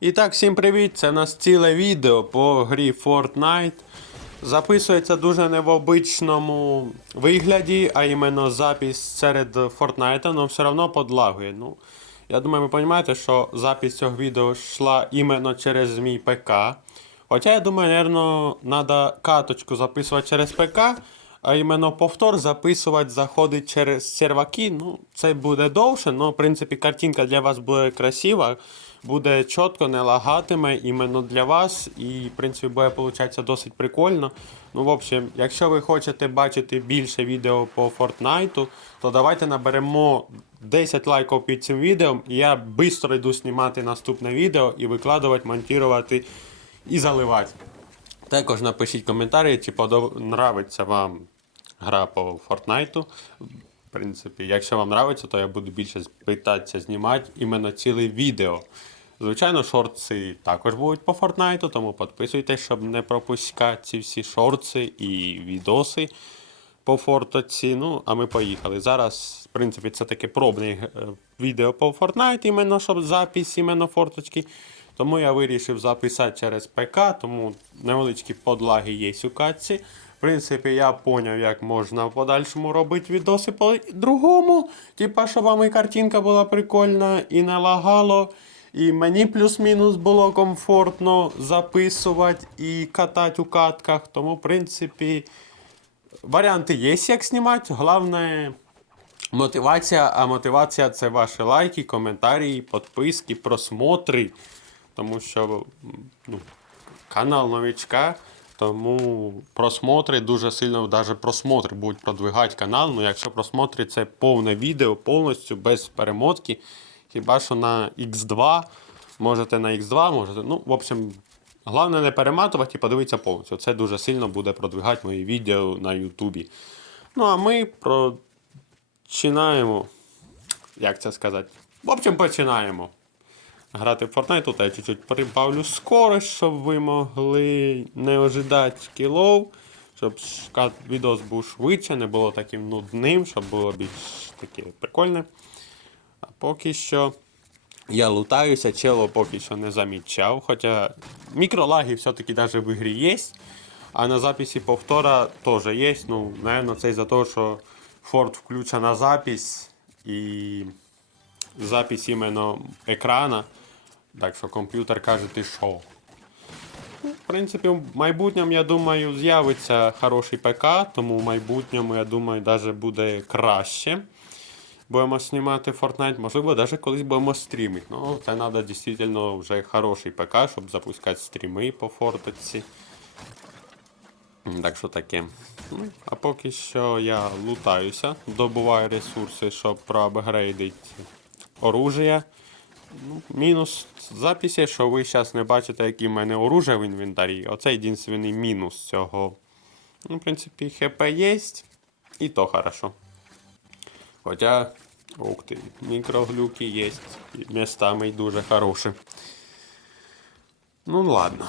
І так, всім привіт! Це у нас ціле відео по грі Fortnite. Записується дуже не в обичному вигляді, а іменно запис серед Fortnite, але все одно подлагує. Ну, я думаю, ви розумієте, що запис цього відео йшла іменно через мій ПК. Хоча я думаю, мабуть, треба каточку записувати через ПК, а іменно повтор записувати заходить через серваки. Ну, це буде довше, але в принципі картинка для вас буде красива, буде чітко, не лагатиме іменно для вас. І в принципі буде виходить досить прикольно. Ну, в общем, якщо ви хочете бачити більше відео по Fortnite, то давайте наберемо 10 лайків під цим відео. І я швидко йду знімати наступне відео і викладувати, монтувати і заливати. Також напишіть коментарі, чи подобається вам гра по Fortnite. Принципі, якщо вам подобається, то я буду більше питатися знімати іменно ціле відео. Звичайно, шорти також будуть по Fortnite, тому підписуйтесь, щоб не пропускати ці всі шорти і відоси по фортоці. Ну, а ми поїхали. Зараз, в принципі, це таке пробне е, відео по Fortnite, іменно щоб запис іменно форточки. Тому я вирішив записати через ПК, тому невеличкі подлаги є у катці. В принципі, я зрозумів, як можна в подальшому робити відоси по-другому. Типа, щоб вам і картинка була прикольна і не лагало. І мені плюс-мінус було комфортно записувати і катати у катках. Тому, в принципі, варіанти є, як знімати. Головне мотивація, а мотивація це ваші лайки, коментарі, підписки, просмотри. Тому що ну, канал новичка, тому просмотри дуже сильно, навіть просмотри будуть продвигати канал. Ну, якщо просмотри це повне відео повністю без перемотки. Хіба що на X2, можете на X2, можете. Ну, в общем, головне не перематувати і подивитися повністю. Це дуже сильно буде продвигати мої відео на Ютубі. Ну, а ми починаємо. Як це сказати? В общем, починаємо грати в Fortnite. Тут я чуть-чуть прибавлю скорость, щоб ви могли не ожидати кілов, щоб відос був швидше, не було таким нудним, щоб було більш таке прикольне. А поки що я лутаюся, чело поки що не замічав. Хоча мікролаги все-таки навіть в ігрі є. А на записі повтора теж є. Ну, напевно, це із-за того, що Ford включена запись і запись іменно екрана. Так що комп'ютер каже, ти що. Ну, В принципі, в майбутньому, я думаю, з'явиться хороший ПК, тому в майбутньому, я думаю, навіть буде краще. Будемо знімати Fortnite, можливо, навіть колись будемо стрімити. Ну, це треба дійсно вже хороший ПК, щоб запускати стріми по фортоці. Так що таке. Ну, а поки що я лутаюся, добуваю ресурси, щоб проапгрейдити оружие. Ну, мінус записі, що ви зараз не бачите, які в мене оружие в інвентарі. Оце єдиний мінус цього. Ну, в принципі, ХП є, і то хорошо. Хоча, ух ти, мікроглюки є. Містами дуже хороші. Ну ладно.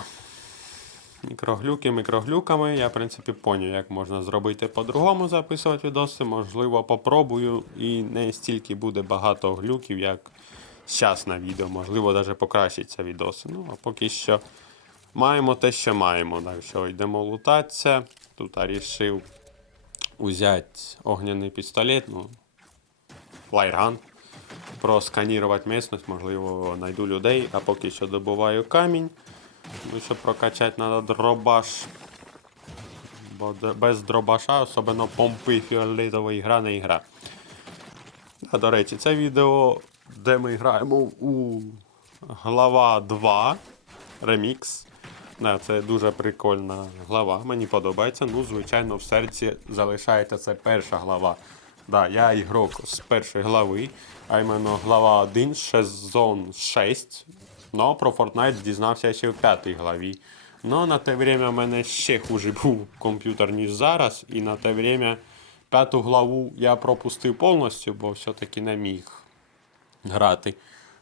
Мікроглюки мікроглюками. Я, в принципі, поняв, як можна зробити по-другому записувати відоси. Можливо, попробую і не стільки буде багато глюків, як зараз на відео. Можливо, навіть покращиться відоси. Ну, а поки що маємо те, що маємо. Так що йдемо лутатися. Тут я вирішив взяти огняний пістолет, ну, лайрган. Просканірувати місцевість, можливо, знайду людей, а поки що добуваю камінь. Ну, щоб прокачати треба дробаш. Бо без дробаша, особливо помпи фіолетової гра не гра. А, до речі, це відео, де ми граємо у глава 2 ремікс. Це дуже прикольна глава, мені подобається. Ну, звичайно, в серці залишається це перша глава. Да, я ігрок з першої глави, а іменно глава 1, сезон 6. Но про Fortnite дізнався ще в п'ятій главі. Но на те время в мене ще хуже був комп'ютер, ніж зараз. І на те время п'яту главу я пропустив повністю, бо все-таки не міг грати.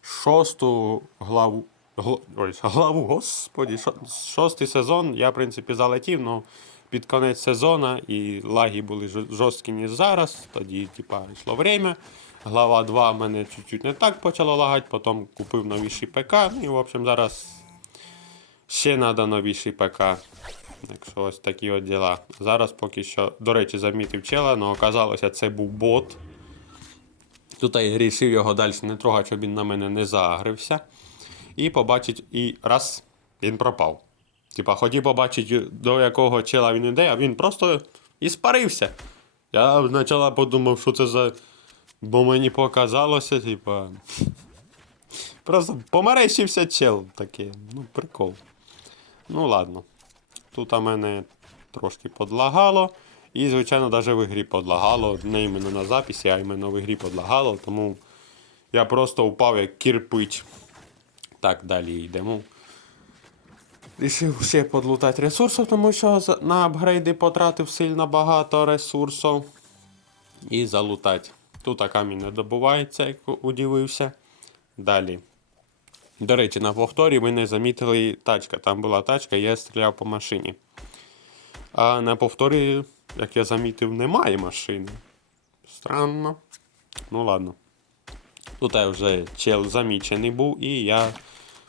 Шосту главу. гл- Ой, главу, господі, шо- шостий сезон я, в принципі, залетів, але під кінець сезону і лаги були жорсткі, ніж зараз. Тоді, типа, йшло время. глава 2 мене чуть-чуть не так почало лагати, потім купив новіший ПК. Ну, І, в общем, зараз ще треба новіший ПК. Якщо ось такі от діла. Зараз поки що, до речі, замітив чела, але оказалося, це був бот. Тут я вирішив його далі не трогати, щоб він на мене не загрився. І побачить, і раз, він пропав. Типа, хотів побачити, до якого чела він йде, а він просто і спарився. Я спочатку подумав, що це за. Бо мені показалося, типа. Просто померещився чел таке. Ну, прикол. Ну ладно. Тут у мене трошки подлагало. І, звичайно, навіть в ігрі подлагало. Не іменно на записі, а іменно в ігрі подлагало, тому я просто упав як кирпич. Так, далі йдемо. Рішив ще подлутати ресурсів, тому що на апгрейди потратив сильно багато ресурсів. І залутати. Тут камінь не добувається, як удивився. Далі. До речі, на повторі ви не замітили тачка. Там була тачка, я стріляв по машині. А на повторі, як я замітив, немає машини. Странно. Ну ладно. Тут я вже чел замічений був, і я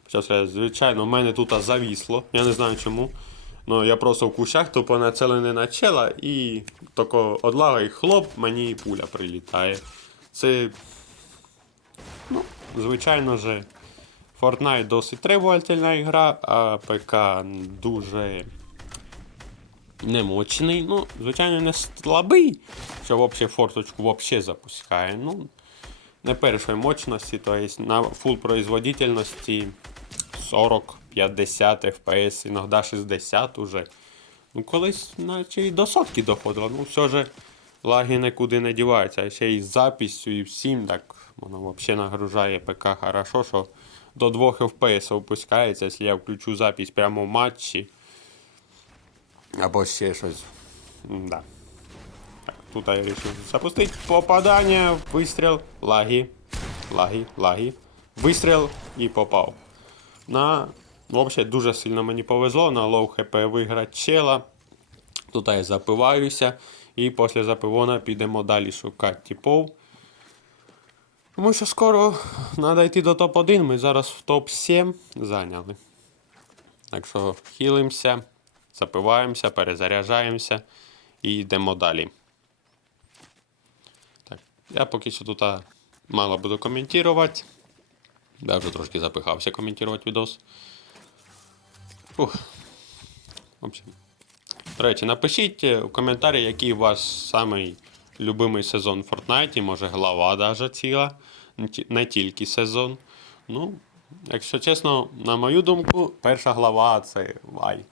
почав. Звичайно, в мене тут завісло. Я не знаю чому. Ну, я просто в кущах тупо нацелений на чела і тако одлага і хлоп, мені і пуля прилітає. Це. Ну, звичайно же. Fortnite досить требувальна гра, а ПК дуже немощний. Ну, звичайно, не слабий, що взагалі форточку взагалі запускає. Ну, не першої мощності, то є на фул производительності 40, 50 FPS, іноді 60 уже. Ну, колись наче і до сотки доходило. Ну, все же лаги нікуди не діваються. А ще й з записю, і всім так воно взагалі нагружає ПК хорошо, що до 2 FPS опускається, якщо я включу запись прямо в матчі. Або ще щось. Да. Так, тут я вирішив запустити попадання, вистріл, лаги, лаги, лаги, вистріл і попав. На, взагалі дуже сильно мені повезло, на лоу хп виграти чела. Тут я запиваюся. І після запивона підемо далі шукати типов. Тому що скоро треба йти до топ-1. Ми зараз в топ-7 зайняли. Так що хілимося, запиваємося, перезаряджаємося і йдемо далі. Так, я поки що тут мало буду коментувати. Я вже трошки запихався коментувати відос. Фух. В общем. До речі, напишіть е, у коментарі, який у вас самий любимий сезон в Fortnite, може глава даже ціла, не тільки сезон. Ну, якщо чесно, на мою думку, перша глава це вай.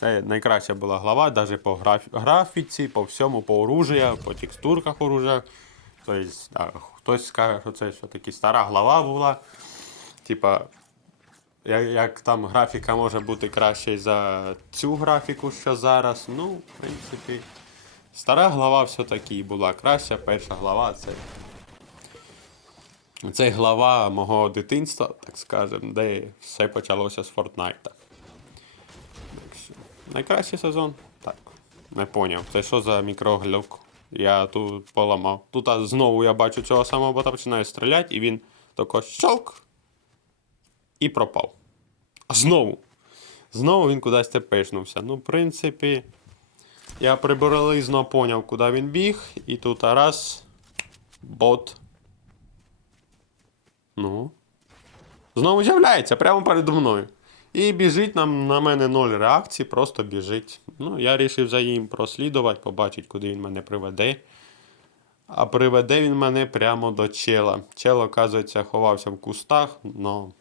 Це найкраща була глава, навіть по графі- графіці, по всьому, по оружію, по текстурках оружия. Тобто, да, хтось скаже, що це все-таки стара глава була. Типа, як, як там графіка може бути краще за цю графіку, що зараз. Ну, в принципі, стара глава все-таки була краща. Перша глава це. Це глава мого дитинства, так скажемо, де все почалося з Фортнайта. Найкращий сезон? Так. Не поняв. Це що за мікроглюк? Я тут поламав. Тут а, знову я бачу цього самого бота, починаю стріляти, і він тако щелк і пропав. А знову. Знову він кудись тепешнувся. Ну, в принципі, я приблизно поняв, куди він біг, і тут раз. Бот. Ну. Знову з'являється прямо передо мною. І біжить нам на мене ноль реакції, просто біжить. Ну, я вирішив за ним прослідувати, побачити, куди він мене приведе. А приведе він мене прямо до чела. Чел, оказується, ховався в кустах, но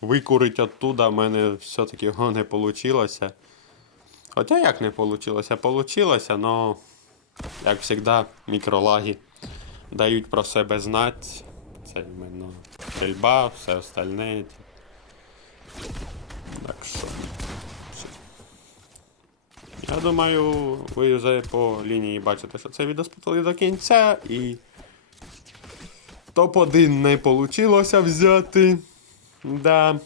викурити оттуда в мене все-таки його не вийшло. Хоча як не вийшло? Получилося, но, як завжди, мікролаги дають про себе знати. Це іменно стрільба, все остальне. Так що. Я думаю, ви вже по лінії бачите, що це відео спитали до кінця і. Топ-1 не вийшло взяти. Да.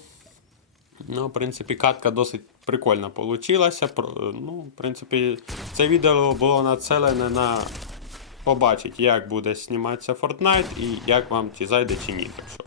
Ну, в принципі, катка досить прикольна. Про- Ну, в принципі, це відео було нацелене на побачити, як буде зніматися Fortnite і як вам чи зайде чи ні. Так що